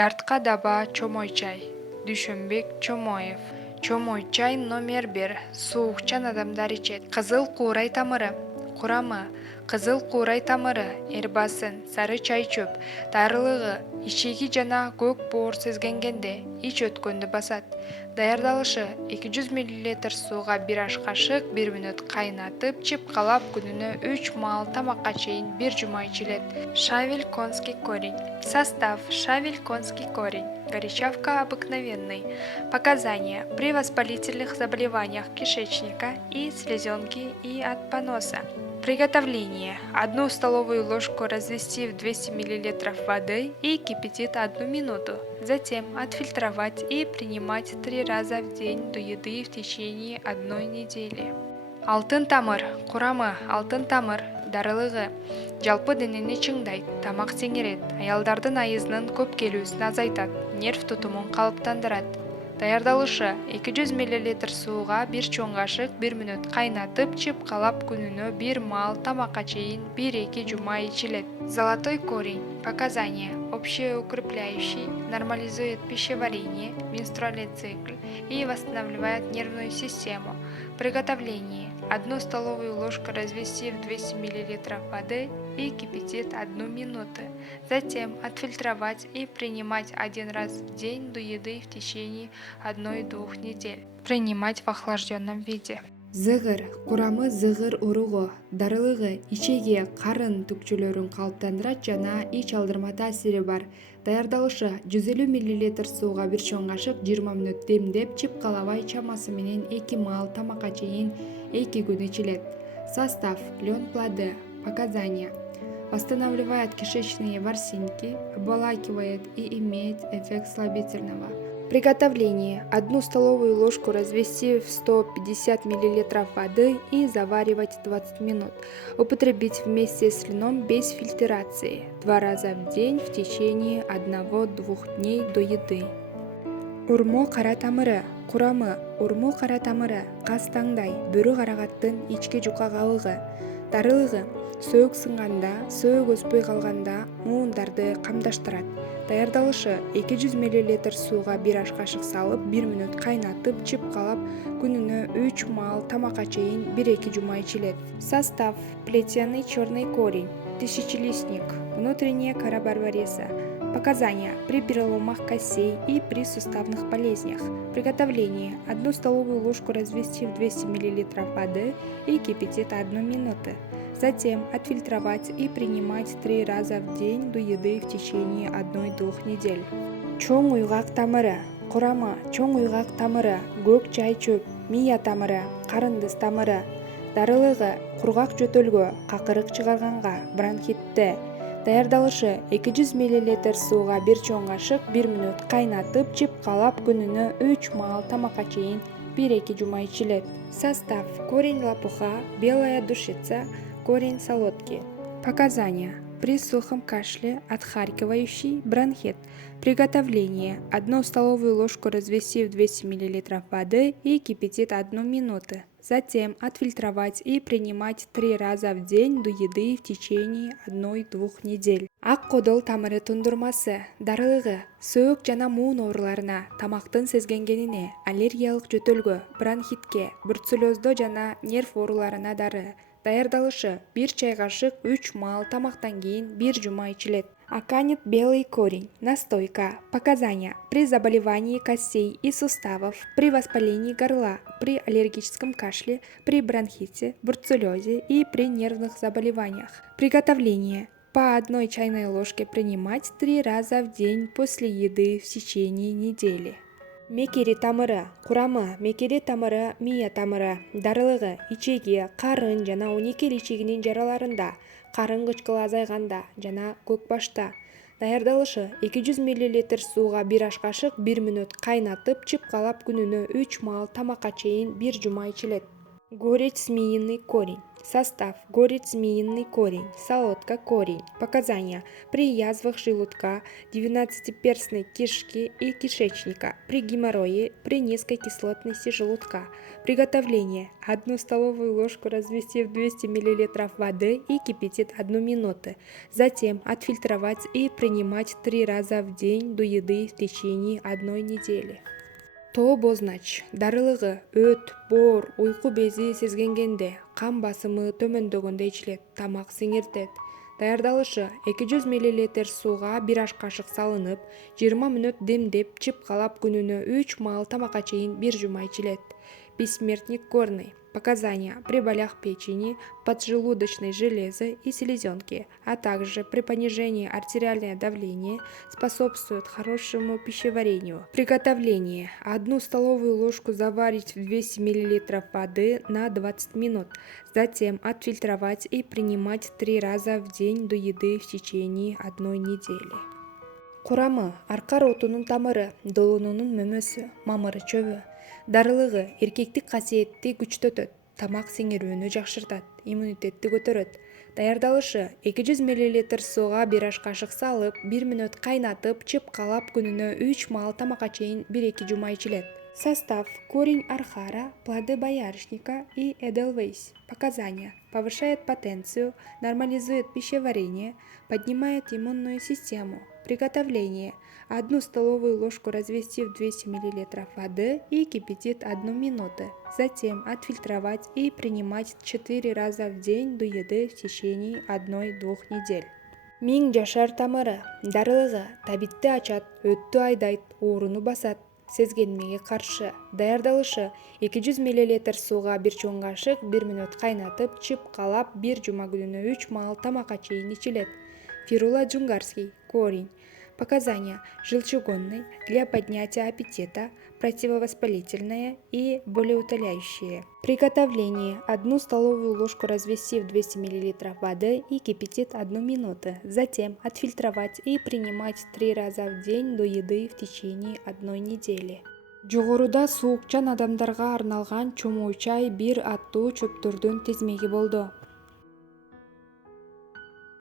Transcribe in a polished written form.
Дартка даба чомой чай. Дүйшөнбек Чомоев. Чомой чай номер 1. Суукчан адамдар ичет. Кызыл куурай тамыры. Курамы: кызыл куурай тамыры, эрбасын, сары чай чөп, дарылыгы, ичеги жана көк боор сезгенгенде ич өткөндү басат. Даярдалышы: 200 мл сууга 1 аш кашык 1 мүнөт кайнатып, чыпкалап күнүнө 3 маал тамакка чейин 1 жума ичилет. Шавель конский корень. Состав: шавель конский корень, горячавка обыкновенный. Показания: при воспалительных заболеваниях кишечника и селезенки и от поноса. Приготовление: 1 столовую ложку развести в 200 мл воды и кипятить 1 минуту. Затем отфильтровать и принимать 3 раза в день до еды в течение 1 недели. Алтын тамыр. Курамы: алтын тамыр, дарылыгы, жалпы денени чыңдайт, тамак сеңирет, аялдардын айызынын көп келүүсүн азайтат, нерв тутумун калыптандырат. Даярдалышы: 200 мл сууга 1 чоң кашык 1 мүнөт кайнатып, чыпкалап күнүнө 1 маал тамакка чейин 1-2 жума ичилет. Золотой корень. Показания: общеукрепляющий, нормализует пищеварение, менструальный цикл и восстанавливает нервную систему. Приготовление: 1 столовую ложку развести в 200 мл воды и кипятить 1 минуту. Затем отфильтровать и принимать 1 раз в день до еды в течение 1-2 недель. Принимать в охлажденном виде. Зыгыр. Курамы: зыгыр уругу, дарылыгы, ичеги, карын түкчөлөрүн калыптандырат жана ич алдырма таасири бар. Даярдалышы: 150 мл сууга 1 чоң кашык 20 мүнөт демдеп, чыпкалабай чамасы менен 2 маал тамакка чейин 2 күн ичилет. Состав: лен плоды. Показания: восстанавливает кишечные ворсинки, обволакивает и имеет эффект слабительного. Приготовление: 1 столовую ложку развести в 150 мл воды и заваривать 20 минут. Употребить вместе с вином без фильтрации 2 раза в день в течение 1-2 дней до еды. Урму кара тамыры. Курамы: урму кара тамыры, каз таңдай, бөрү карагаттын ички жука кабыгы, дарылыгы, сөөк сынганда, сөөк өспөй калганда муундарды камдаштырат. Даярдалышы: 200 мл сууга 1 аш кашык салып, 1 мүнөт кайнатып, чыпкалап күнүнө 3 маал тамакка чейин 1-2 жума ичилет. Состав: плетеный черный корень, тысячелистник, внутренняя кора барбариса. Показания: при переломах костей и при суставных болезнях. Приготовление: 1 столовую ложку развести в 200 мл воды и кипятить 1 минуту. Затем отфильтровать и принимать 3 раза в день до еды в течение 1-2 недель. Чоң уйгак тамыры. Курамы: чоң уйгак тамыры, көк чай чөп, мия тамыры, карындыз тамыры, дарылыгы, кургак жөтөлгө, какырык чыгарганга, бронхитте. Даярдалышы: 200 мл сууга 1 чоң кашык 1 мүнөт кайнатып, чыпкалап күнүнө 3 маал тамакка чейин 1-2 жума ичилет. Состав: корень лопуха, белая душица, корень солодки. Показания: при сухом кашле, отхаркивающий, бронхит. Приготовление: 1 столовую ложку развести в 200 мл воды и кипятить 1 минуту. Затем отфильтровать и принимать 3 раза в день до еды в течение 1-2 недель. Ак кодол тамыры тундурмасы. Дарылыгы, сөөк жана муун ооруларына, тамактын сезгенгенине, аллергиялык жөтөлгө, бронхитке, бруцеллездо жана нерв ооруларына дары. Даярдалышы: 1 чай кашык 3 маал тамактан кийин 1 жума ичилет. Аканит белый корень. Настойка. Показания: при заболевании костей и суставов, при воспалении горла, при аллергическом кашле, при бронхите, бруцеллезе и при нервных заболеваниях. Приготовление: по 1 чайной ложке принимать 3 раза в день после еды в течение недели. Мекири тамыры. Курамы: мекири тамыры, мия тамыры, дарылыгы, ичеги, карын жана 12 ичегинин жараларында, карын кычкылы азайганда жана көк башта. Даярдалышы: 200 мл сууга 1 аш кашык 1 мүнөт кайнатып, чыпкалап күнүнө 3 маал тамакка чейин 1 жума ичилет. Горечь змеиный корень. Состав: горец змеиный корень, солодка корень. Показания: при язвах желудка, 12-перстной кишки и кишечника, при геморрое, при низкой кислотности желудка. Приготовление: 1 столовую ложку развести в 200 мл воды и кипятить 1 минуту. Затем отфильтровать и принимать 3 раза в день до еды в течение 1 недели. Тообознач: дарылыгы, өт, боор, уйку бези сезгенгенде, кан басымы төмөндөгөндө ичилет, тамак сиңиртет. Даярдалышы: 200 мл сууга 1 аш кашык салынып, 20 мүнөт демдеп, чыпкалап күнүнө 3 маал тамакка чейин 1 жума ичилет. Бессмертник горный. Показания: при болях печени, поджелудочной железы и селезенки, а также при понижении артериального давления способствует хорошему пищеварению. Приготовление: 1 столовую ложку заварить в 200 мл воды на 20 минут, затем отфильтровать и принимать 3 раза в день до еды в течение 1 недели. Курамы: аркар отунун тамыры, долунунун мөмөсү, мамыры чөбү. Дарылыгы: эркектик касиетти күчтөтөт, тамак сиңирүүнү жакшыртат, иммунитетти көтөрөт. Даярдалышы: 200 мл сууга 1 аш кашык салып, 1 мүнөт кайнатып, чыпкалап күнүнө 3 маал тамакка чейин 1-2 жума ичилет. Состав: корень архара, плоды боярышника и эдельвейс. Показания: повышает потенцию, нормализует пищеварение, поднимает иммунную систему. Приготовление: 1 столовую ложку развести в 200 мл воды и кипятить 1 минуту. Затем отфильтровать и принимать 4 раза в день до еды в течение 1-2 недель. Миң жашар тамыры. Дарылыгы: табитти ачат, өттү айдайт, ооруну басат. Сезгенмеге каршы. Даярдалышы: 200 мл сууга 1 чоң кашык 1 мүнөт кайнатып, чыпкалап 1 жума күнүнө 3 маал тамакка чейин ичилет. Фирула джунгарский корень. Показания: желчегонный, для поднятия аппетита, противовоспалительное и болеутоляющее. Приготовление: 1 столовую ложку развести в 200 мл воды и кипятить 1 минуту. Затем отфильтровать и принимать 3 раза в день до еды в течение 1 недели. Жогоруда суукчан адамдарга арналган чомой чай 1 аттуу чөптөрдүн тизмеги болду.